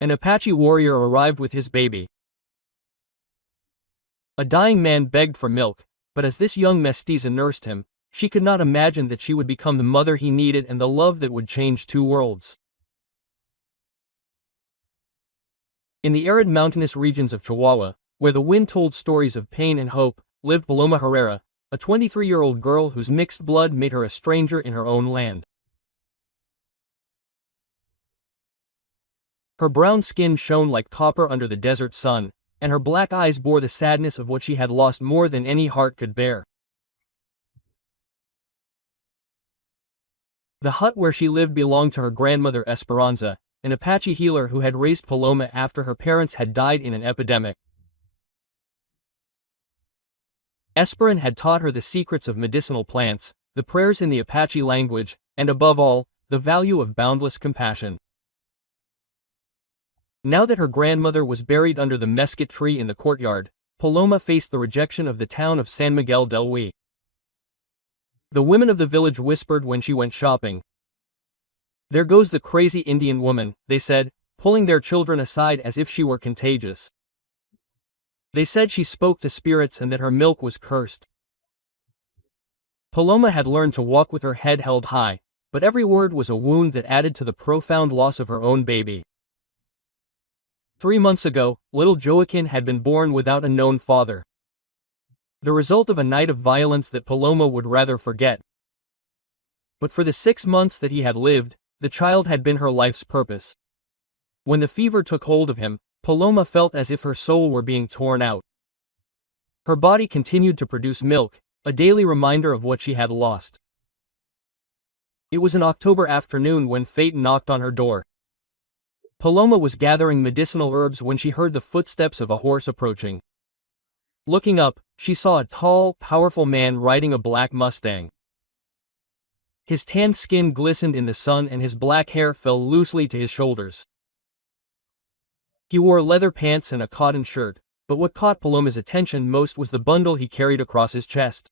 An Apache warrior arrived with his baby. A dying man begged for milk, but as this young mestiza nursed him, she could not imagine that she would become the mother he needed and the love that would change two worlds. In the arid mountainous regions of Chihuahua, where the wind told stories of pain and hope, lived Paloma Herrera, a 23-year-old girl whose mixed blood made her a stranger in her own land. Her brown skin shone like copper under the desert sun, and her black eyes bore the sadness of what she had lost more than any heart could bear. The hut where she lived belonged to her grandmother Esperanza, an Apache healer who had raised Paloma after her parents had died in an epidemic. Esperan had taught her the secrets of medicinal plants, the prayers in the Apache language, and above all, the value of boundless compassion. Now that her grandmother was buried under the mesquite tree in the courtyard, Paloma faced the rejection of the town of San Miguel del Huy. The women of the village whispered when she went shopping. "There goes the crazy Indian woman," they said, pulling their children aside as if she were contagious. They said she spoke to spirits and that her milk was cursed. Paloma had learned to walk with her head held high, but every word was a wound that added to the profound loss of her own baby. 3 months ago, little Joaquin had been born without a known father. The result of a night of violence that Paloma would rather forget. But for the 6 months that he had lived, the child had been her life's purpose. When the fever took hold of him, Paloma felt as if her soul were being torn out. Her body continued to produce milk, a daily reminder of what she had lost. It was an October afternoon when fate knocked on her door. Paloma was gathering medicinal herbs when she heard the footsteps of a horse approaching. Looking up, she saw a tall, powerful man riding a black Mustang. His tanned skin glistened in the sun and his black hair fell loosely to his shoulders. He wore leather pants and a cotton shirt, but what caught Paloma's attention most was the bundle he carried across his chest.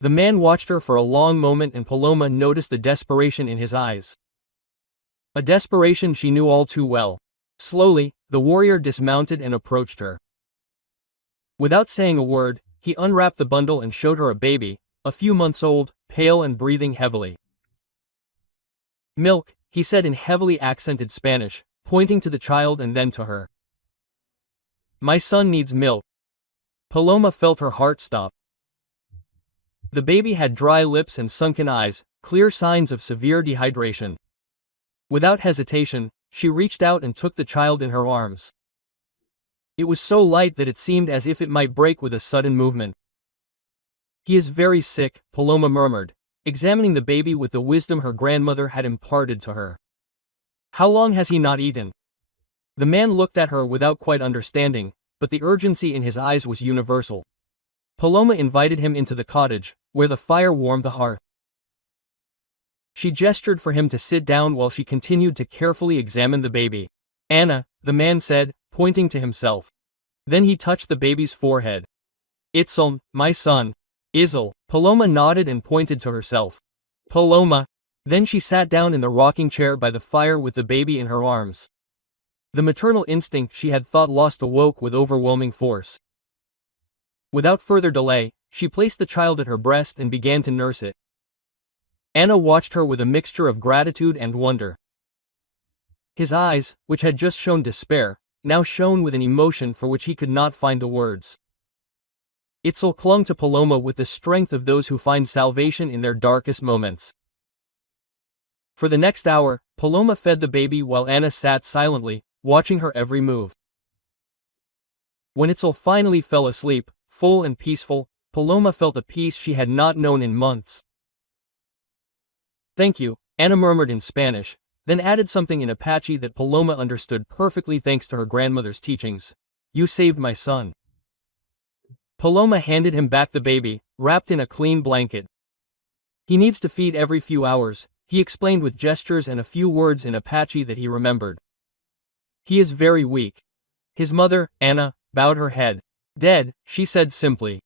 The man watched her for a long moment and Paloma noticed the desperation in his eyes. A desperation she knew all too well. Slowly, the warrior dismounted and approached her. Without saying a word, he unwrapped the bundle and showed her a baby, a few months old, pale and breathing heavily. "Milk," he said in heavily accented Spanish, pointing to the child and then to her. "My son needs milk." Paloma felt her heart stop. The baby had dry lips and sunken eyes, clear signs of severe dehydration. Without hesitation, she reached out and took the child in her arms. It was so light that it seemed as if it might break with a sudden movement. "He is very sick," Paloma murmured, examining the baby with the wisdom her grandmother had imparted to her. "How long has he not eaten?" The man looked at her without quite understanding, but the urgency in his eyes was universal. Paloma invited him into the cottage, where the fire warmed the hearth. She gestured for him to sit down while she continued to carefully examine the baby. "Anna," the man said, pointing to himself. Then he touched the baby's forehead. "Itzl, my son." "Izel." Paloma nodded and pointed to herself. "Paloma." Then she sat down in the rocking chair by the fire with the baby in her arms. The maternal instinct she had thought lost awoke with overwhelming force. Without further delay, she placed the child at her breast and began to nurse it. Anna watched her with a mixture of gratitude and wonder. His eyes, which had just shown despair, now shone with an emotion for which he could not find the words. Itzl clung to Paloma with the strength of those who find salvation in their darkest moments. For the next hour, Paloma fed the baby while Anna sat silently, watching her every move. When Itzl finally fell asleep, full and peaceful, Paloma felt a peace she had not known in months. "Thank you," Anna murmured in Spanish, then added something in Apache that Paloma understood perfectly thanks to her grandmother's teachings. "You saved my son." Paloma handed him back the baby, wrapped in a clean blanket. "He needs to feed every few hours," he explained with gestures and a few words in Apache that he remembered. "He is very weak." His mother, Anna, bowed her head. "Dead," she said simply.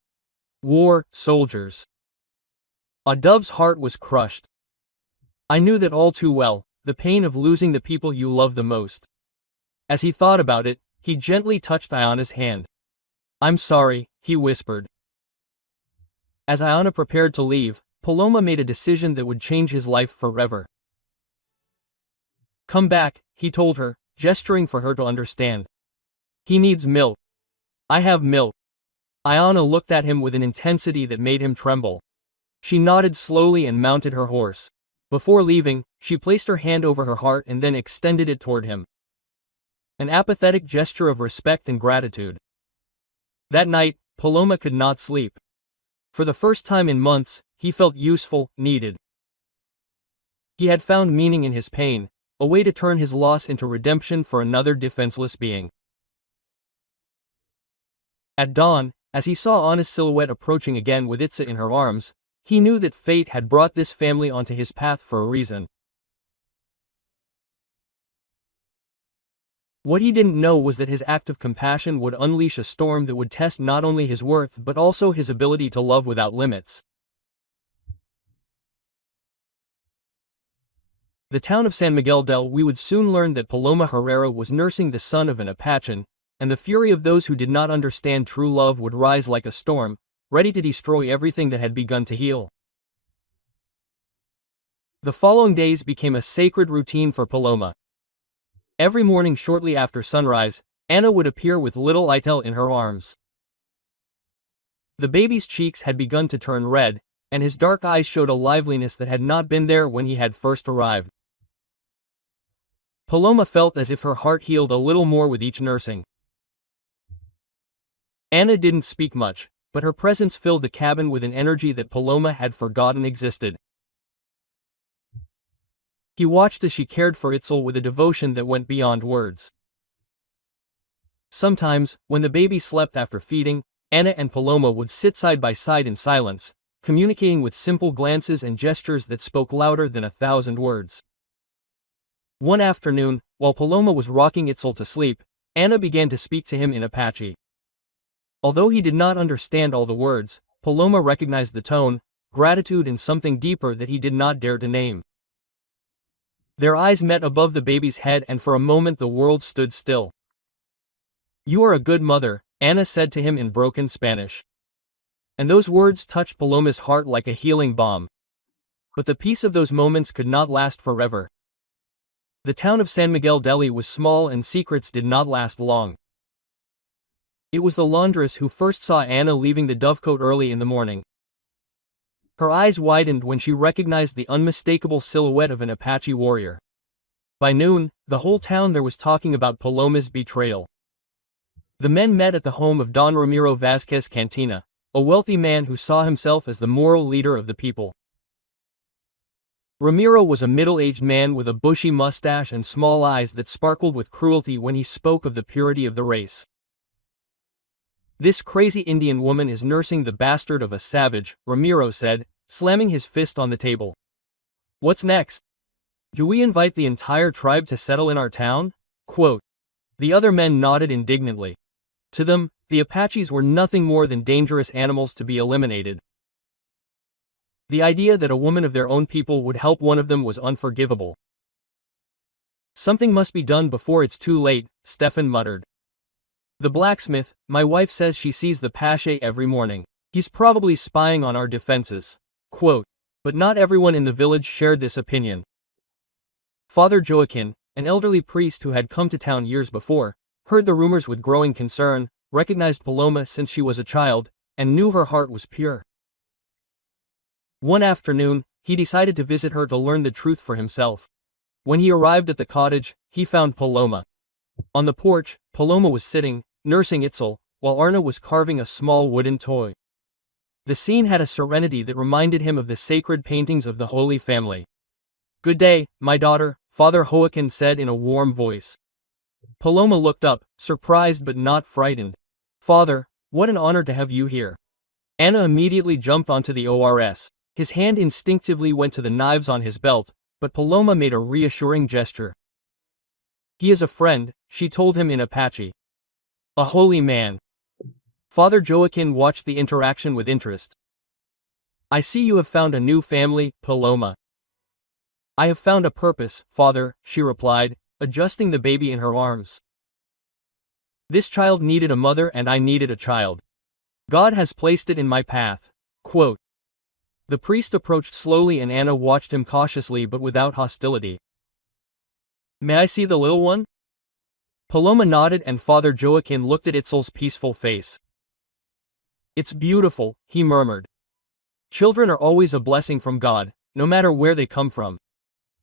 "War, soldiers." A dove's heart was crushed. "I knew that all too well," the pain of losing the people you love the most. As he thought about it, he gently touched Ayana's hand. "I'm sorry," he whispered. As Ayana prepared to leave, Paloma made a decision that would change his life forever. "Come back," he told her, gesturing for her to understand. "He needs milk." "I have milk." Ayana looked at him with an intensity that made him tremble. She nodded slowly and mounted her horse. Before leaving, she placed her hand over her heart and then extended it toward him. An apathetic gesture of respect and gratitude. That night, Paloma could not sleep. For the first time in months, he felt useful, needed. He had found meaning in his pain, a way to turn his loss into redemption for another defenseless being. At dawn, as he saw Anna's silhouette approaching again with Itza in her arms, he knew that fate had brought this family onto his path for a reason. What he didn't know was that his act of compassion would unleash a storm that would test not only his worth but also his ability to love without limits. The town of San Miguel del we would soon learn that Paloma Herrera was nursing the son of an Apache, and the fury of those who did not understand true love would rise like a storm, ready to destroy everything that had begun to heal. The following days became a sacred routine for Paloma. Every morning shortly after sunrise, Anna would appear with little Itel in her arms. The baby's cheeks had begun to turn red, and his dark eyes showed a liveliness that had not been there when he had first arrived. Paloma felt as if her heart healed a little more with each nursing. Anna didn't speak much, but her presence filled the cabin with an energy that Paloma had forgotten existed. He watched as she cared for Itzel with a devotion that went beyond words. Sometimes, when the baby slept after feeding, Anna and Paloma would sit side by side in silence, communicating with simple glances and gestures that spoke louder than 1,000 words. One afternoon, while Paloma was rocking Itzel to sleep, Anna began to speak to him in Apache. Although he did not understand all the words, Paloma recognized the tone, gratitude and something deeper that he did not dare to name. Their eyes met above the baby's head and for a moment the world stood still. "You are a good mother," Anna said to him in broken Spanish. And those words touched Paloma's heart like a healing balm. But the peace of those moments could not last forever. The town of San Miguel Deli was small and secrets did not last long. It was the laundress who first saw Anna leaving the dovecote early in the morning. Her eyes widened when she recognized the unmistakable silhouette of an Apache warrior. By noon, the whole town there was talking about Paloma's betrayal. The men met at the home of Don Ramiro Vázquez Cantina, a wealthy man who saw himself as the moral leader of the people. Ramiro was a middle-aged man with a bushy mustache and small eyes that sparkled with cruelty when he spoke of the purity of the race. "This crazy Indian woman is nursing the bastard of a savage," Ramiro said, slamming his fist on the table. "What's next? Do we invite the entire tribe to settle in our town?" Quote. The other men nodded indignantly. To them, the Apaches were nothing more than dangerous animals to be eliminated. The idea that a woman of their own people would help one of them was unforgivable. "Something must be done before it's too late," Stefan muttered. "The blacksmith, my wife says she sees the Apache every morning. He's probably spying on our defenses." Quote. But not everyone in the village shared this opinion. Father Joaquin, an elderly priest who had come to town years before, heard the rumors with growing concern, recognized Paloma since she was a child, and knew her heart was pure. One afternoon, he decided to visit her to learn the truth for himself. When he arrived at the cottage, he found Paloma. On the porch, Paloma was sitting, nursing Itzel, while Arna was carving a small wooden toy. The scene had a serenity that reminded him of the sacred paintings of the Holy Family. "Good day, my daughter," Father Joaquin said in a warm voice. Paloma looked up, surprised but not frightened. "Father, what an honor to have you here." Anna immediately jumped onto the ors. His hand instinctively went to the knives on his belt, but Paloma made a reassuring gesture. "He is a friend," she told him in Apache. "A holy man." Father Joaquin watched the interaction with interest. "I see you have found a new family, Paloma." I have found a purpose, Father, she replied, adjusting the baby in her arms. This child needed a mother and I needed a child. God has placed it in my path. Quote. The priest approached slowly and Anna watched him cautiously but without hostility. May I see the little one? Paloma nodded and Father Joaquin looked at Itzel's peaceful face. It's beautiful, he murmured. Children are always a blessing from God, no matter where they come from.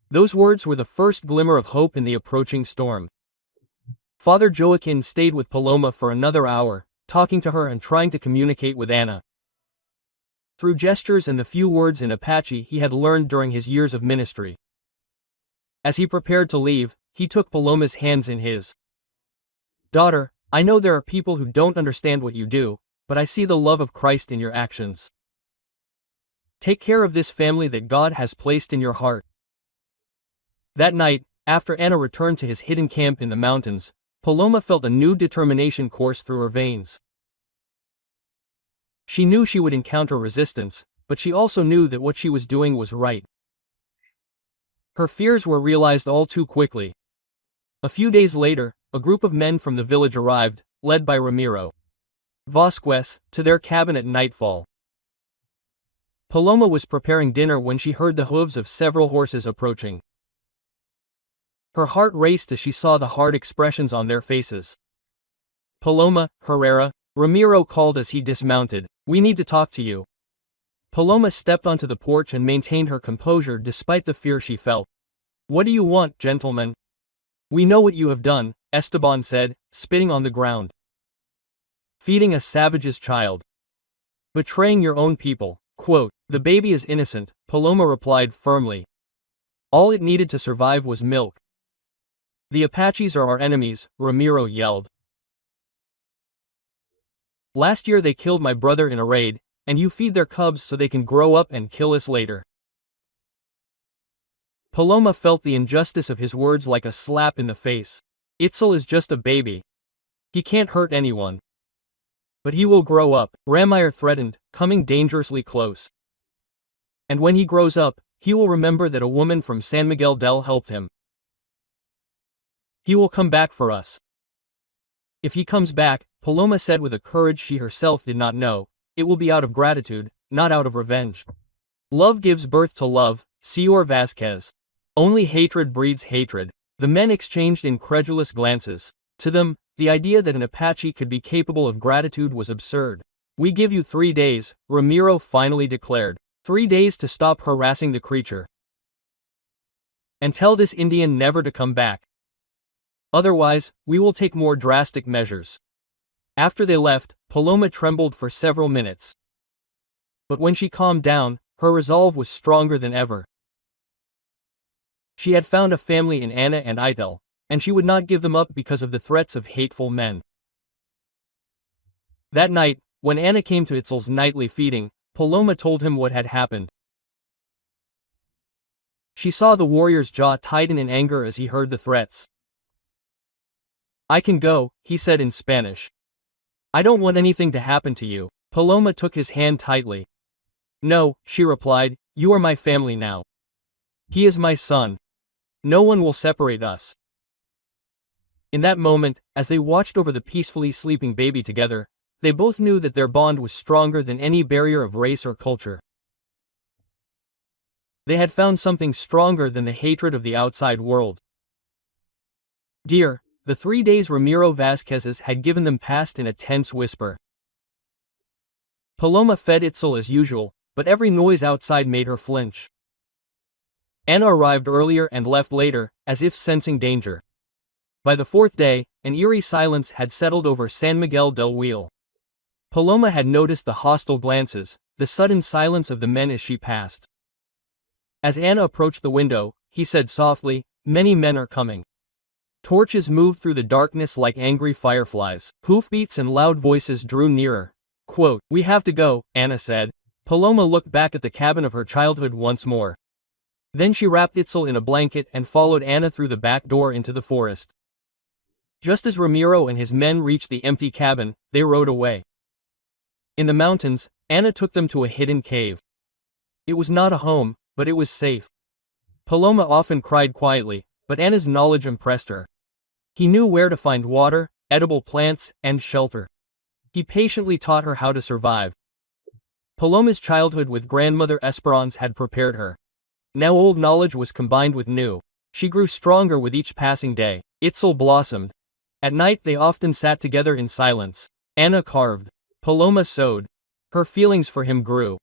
Those words were the first glimmer of hope in the approaching storm. Father Joaquin stayed with Paloma for another hour, talking to her and trying to communicate with Anna. Through gestures and the few words in Apache he had learned during his years of ministry. As he prepared to leave, he took Paloma's hands in his. Daughter, I know there are people who don't understand what you do, but I see the love of Christ in your actions. Take care of this family that God has placed in your heart. That night, after Anna returned to his hidden camp in the mountains, Paloma felt a new determination course through her veins. She knew she would encounter resistance, but she also knew that what she was doing was right. Her fears were realized all too quickly. A few days later, a group of men from the village arrived, led by Ramiro Vasquez, to their cabin at nightfall. Paloma was preparing dinner when she heard the hooves of several horses approaching. Her heart raced as she saw the hard expressions on their faces. Paloma, Herrera, Ramiro called as he dismounted. We need to talk to you. Paloma stepped onto the porch and maintained her composure despite the fear she felt. What do you want, gentlemen? We know what you have done, Esteban said, spitting on the ground. Feeding a savage's child. Betraying your own people. Quote, the baby is innocent, Paloma replied firmly. All it needed to survive was milk. The Apaches are our enemies, Ramiro yelled. Last year they killed my brother in a raid, and you feed their cubs so they can grow up and kill us later. Paloma felt the injustice of his words like a slap in the face. Itzel is just a baby. He can't hurt anyone. But he will grow up, Ramiro threatened, coming dangerously close. And when he grows up, he will remember that a woman from San Miguel del helped him. He will come back for us. If he comes back, Paloma said with a courage she herself did not know, it will be out of gratitude, not out of revenge. Love gives birth to love, Señor Vasquez. Only hatred breeds hatred. The men exchanged incredulous glances. To them, the idea that an Apache could be capable of gratitude was absurd. We give you 3 days, Ramiro finally declared. 3 days to stop harassing the creature. And tell this Indian never to come back. Otherwise, we will take more drastic measures. After they left, Paloma trembled for several minutes. But when she calmed down, her resolve was stronger than ever. She had found a family in Anna and Itel, and she would not give them up because of the threats of hateful men. That night, when Anna came to Itzel's nightly feeding, Paloma told him what had happened. She saw the warrior's jaw tighten in anger as he heard the threats. I can go, he said in Spanish. I don't want anything to happen to you. Paloma took his hand tightly. No, she replied, you are my family now. He is my son. No one will separate us. In that moment, as they watched over the peacefully sleeping baby together, they both knew that their bond was stronger than any barrier of race or culture. They had found something stronger than the hatred of the outside world. Dear, the 3 days Ramiro Vasquez's had given them passed in a tense whisper. Paloma fed Itzel as usual, but every noise outside made her flinch. Anna arrived earlier and left later, as if sensing danger. By the 4th day, an eerie silence had settled over San Miguel del Wheel. Paloma had noticed the hostile glances, the sudden silence of the men as she passed. As Anna approached the window, he said softly, many men are coming. Torches moved through the darkness like angry fireflies. Hoofbeats and loud voices drew nearer. Quote, we have to go, Anna said. Paloma looked back at the cabin of her childhood once more. Then she wrapped Itzel in a blanket and followed Anna through the back door into the forest. Just as Ramiro and his men reached the empty cabin, they rode away. In the mountains, Anna took them to a hidden cave. It was not a home, but it was safe. Paloma often cried quietly, but Anna's knowledge impressed her. He knew where to find water, edible plants, and shelter. He patiently taught her how to survive. Paloma's childhood with grandmother Esperance had prepared her. Now old knowledge was combined with new. She grew stronger with each passing day. Itzel blossomed. At night they often sat together in silence. Anna carved. Paloma sewed. Her feelings for him grew.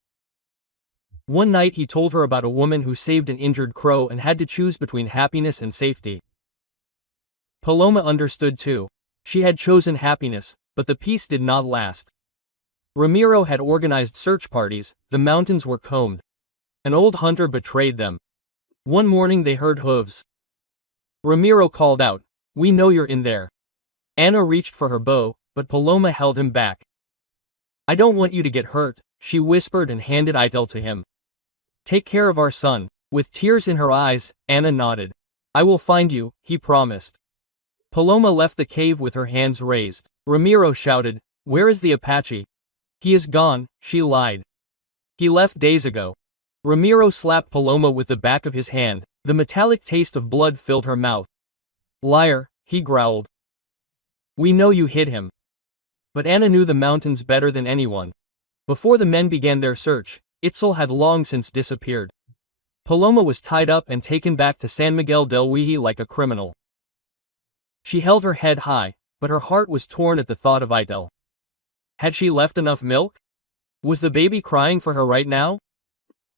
One night he told her about a woman who saved an injured crow and had to choose between happiness and safety. Paloma understood too. She had chosen happiness, but the peace did not last. Ramiro had organized search parties, the mountains were combed. An old hunter betrayed them. One morning they heard hooves. Ramiro called out, "We know you're in there." Anna reached for her bow, but Paloma held him back. "I don't want you to get hurt," she whispered and handed Itel to him. "Take care of our son." With tears in her eyes, Anna nodded. "I will find you," he promised. Paloma left the cave with her hands raised. Ramiro shouted, "Where is the Apache?" "He is gone," she lied. "He left days ago." Ramiro slapped Paloma with the back of his hand. The metallic taste of blood filled her mouth. "Liar," he growled. "We know you hid him." But Anna knew the mountains better than anyone. Before the men began their search, Itzel had long since disappeared. Paloma was tied up and taken back to San Miguel del Huiji like a criminal. She held her head high, but her heart was torn at the thought of Itel. Had she left enough milk? Was the baby crying for her right now?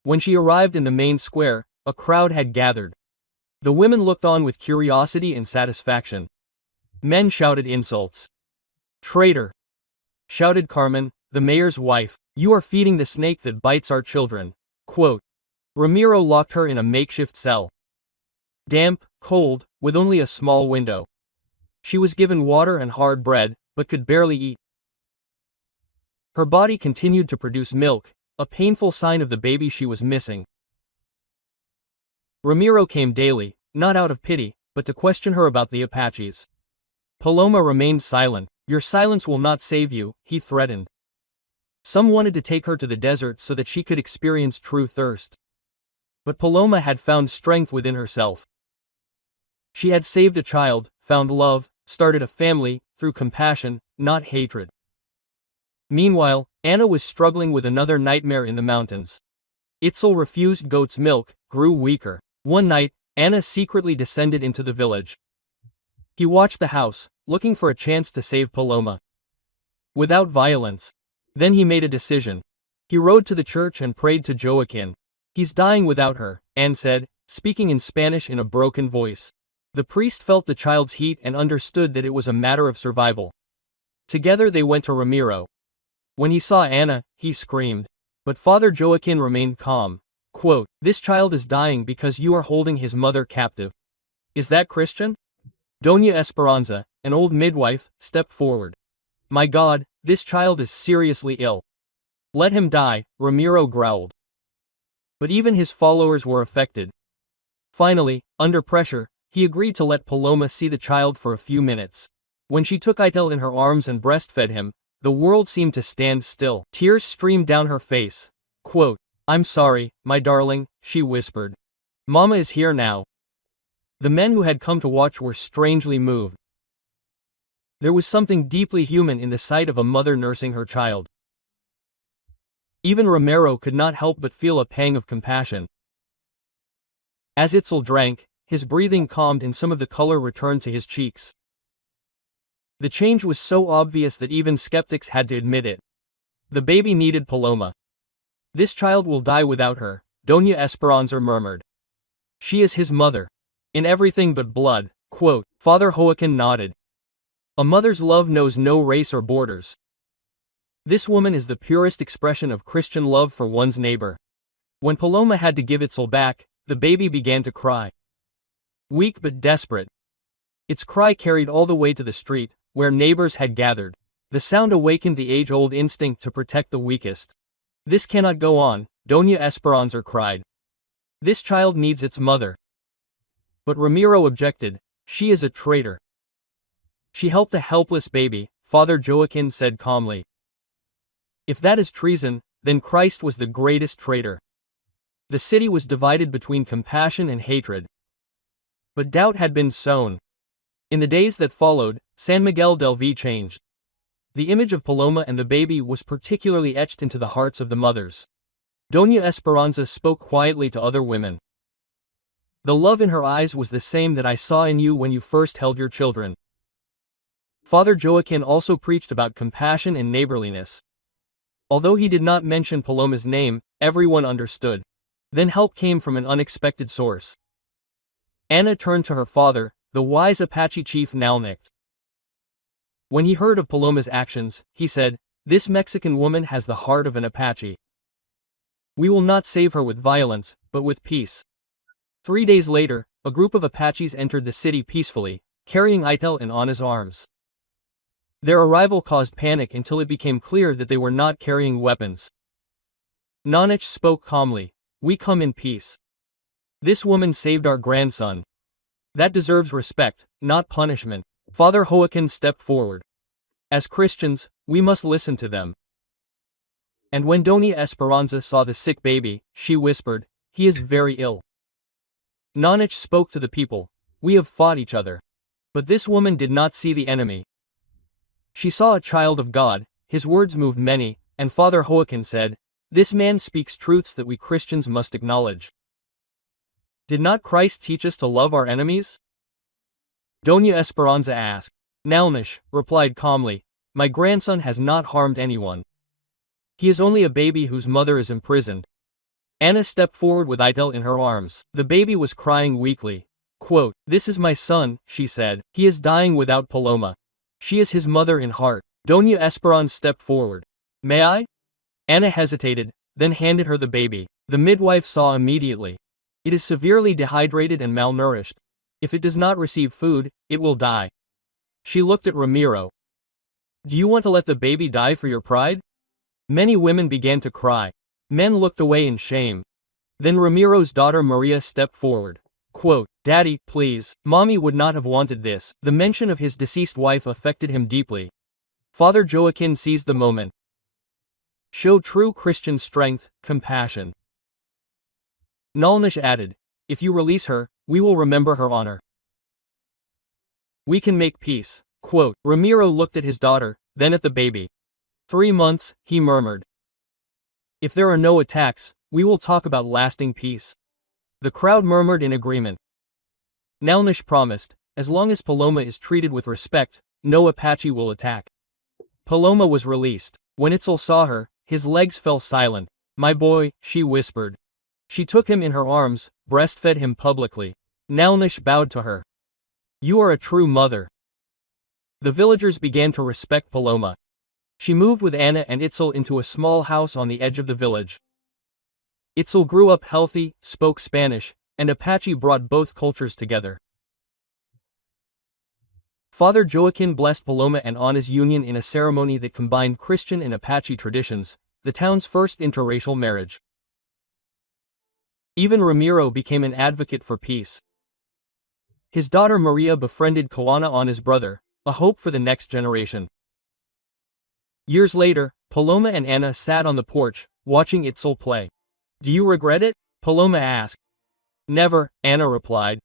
When she arrived in the main square, a crowd had gathered. The women looked on with curiosity and satisfaction. Men shouted insults. "Traitor!" shouted Carmen, the mayor's wife. "You are feeding the snake that bites our children." Quote. Ramiro locked her in a makeshift cell. Damp, cold, with only a small window. She was given water and hard bread, but could barely eat. Her body continued to produce milk, a painful sign of the baby she was missing. Ramiro came daily, not out of pity, but to question her about the Apaches. Paloma remained silent. "Your silence will not save you," he threatened. Some wanted to take her to the desert so that she could experience true thirst. But Paloma had found strength within herself. She had saved a child, found love, started a family, through compassion, not hatred. Meanwhile, Anna was struggling with another nightmare in the mountains. Itzel refused goat's milk, grew weaker. One night, Anna secretly descended into the village. He watched the house, looking for a chance to save Paloma. Without violence. Then he made a decision. He rode to the church and prayed to Joaquin. "He's dying without her," Anne said, speaking in Spanish in a broken voice. The priest felt the child's heat and understood that it was a matter of survival. Together they went to Ramiro. When he saw Anna, he screamed. But Father Joaquin remained calm. Quote, "This child is dying because you are holding his mother captive. Is that Christian?" Doña Esperanza, an old midwife, stepped forward. "My God, this child is seriously ill." "Let him die," Ramiro growled. But even his followers were affected. Finally, under pressure, he agreed to let Paloma see the child for a few minutes. When she took Itel in her arms and breastfed him, the world seemed to stand still. Tears streamed down her face. Quote, "I'm sorry, my darling," she whispered. "Mama is here now." The men who had come to watch were strangely moved. There was something deeply human in the sight of a mother nursing her child. Even Ramiro could not help but feel a pang of compassion. As Itzel drank, his breathing calmed and some of the color returned to his cheeks. The change was so obvious that even skeptics had to admit it. The baby needed Paloma. "This child will die without her," Doña Esperanza murmured. "She is his mother. In everything but blood." Quote, Father Joaquin nodded. "A mother's love knows no race or borders. This woman is the purest expression of Christian love for one's neighbor." When Paloma had to give Itzel back, the baby began to cry. Weak but desperate. Its cry carried all the way to the street, where neighbors had gathered. The sound awakened the age-old instinct to protect the weakest. "This cannot go on," Doña Esperanza cried. "This child needs its mother." But Ramiro objected. "She is a traitor. She helped a helpless baby," Father Joaquin said calmly. "If that is treason, then Christ was the greatest traitor." The city was divided between compassion and hatred. But doubt had been sown. In the days that followed, San Miguel del V changed. The image of Paloma and the baby was particularly etched into the hearts of the mothers. Doña Esperanza spoke quietly to other women. The love in her eyes was the same that I saw in you when you first held your children. Father Joaquin also preached about compassion and neighborliness. Although he did not mention Paloma's name, everyone understood. Then help came from an unexpected source. Ana turned to her father, the wise Apache chief Nalnicht. When he heard of Paloma's actions, he said, "This Mexican woman has the heart of an Apache. We will not save her with violence, but with peace." 3 days later, a group of Apaches entered the city peacefully, carrying Itel in Ana's arms. Their arrival caused panic until it became clear that they were not carrying weapons. Nanich spoke calmly, "We come in peace. This woman saved our grandson. That deserves respect, not punishment." Father Joaquin stepped forward. "As Christians, we must listen to them." And when Doña Esperanza saw the sick baby, she whispered, "He is very ill." Nanich spoke to the people, "We have fought each other. But this woman did not see the enemy. She saw a child of God." His words moved many, and Father Joaquin said, "This man speaks truths that we Christians must acknowledge. Did not Christ teach us to love our enemies?" Doña Esperanza asked. Nalnish replied calmly, "My grandson has not harmed anyone. He is only a baby whose mother is imprisoned." Ana stepped forward with Itel in her arms. The baby was crying weakly. Quote, "This is my son," she said. "He is dying without Paloma. She is his mother in heart." Doña Esperanza stepped forward. "May I?" Ana hesitated, then handed her the baby. The midwife saw immediately. It is severely dehydrated and malnourished. If it does not receive food, it will die. She looked at Ramiro. "Do you want to let the baby die for your pride?" Many women began to cry. Men looked away in shame. Then Ramiro's daughter Maria stepped forward. Quote, "Daddy, please. Mommy would not have wanted this." The mention of his deceased wife affected him deeply. Father Joaquin seized the moment. "Show true Christian strength, compassion." Nalnish added, "If you release her, we will remember her honor. We can make peace." Quote, Ramiro looked at his daughter, then at the baby. 3 months, he murmured. "If there are no attacks, we will talk about lasting peace." The crowd murmured in agreement. Nalnish promised, "As long as Paloma is treated with respect, no Apache will attack." Paloma was released. When Itzel saw her, his legs fell silent. "My boy," she whispered. She took him in her arms, breastfed him publicly. Nalnish bowed to her. "You are a true mother." The villagers began to respect Paloma. She moved with Ana and Itzel into a small house on the edge of the village. Itzel grew up healthy, spoke Spanish, and Apache brought both cultures together. Father Joaquin blessed Paloma and Ana's union in a ceremony that combined Christian and Apache traditions, the town's first interracial marriage. Even Ramiro became an advocate for peace. His daughter Maria befriended Koana Ana's brother, a hope for the next generation. Years later, Paloma and Ana sat on the porch, watching Itzel play. "Do you regret it?" Paloma asked. "Never," Ana replied.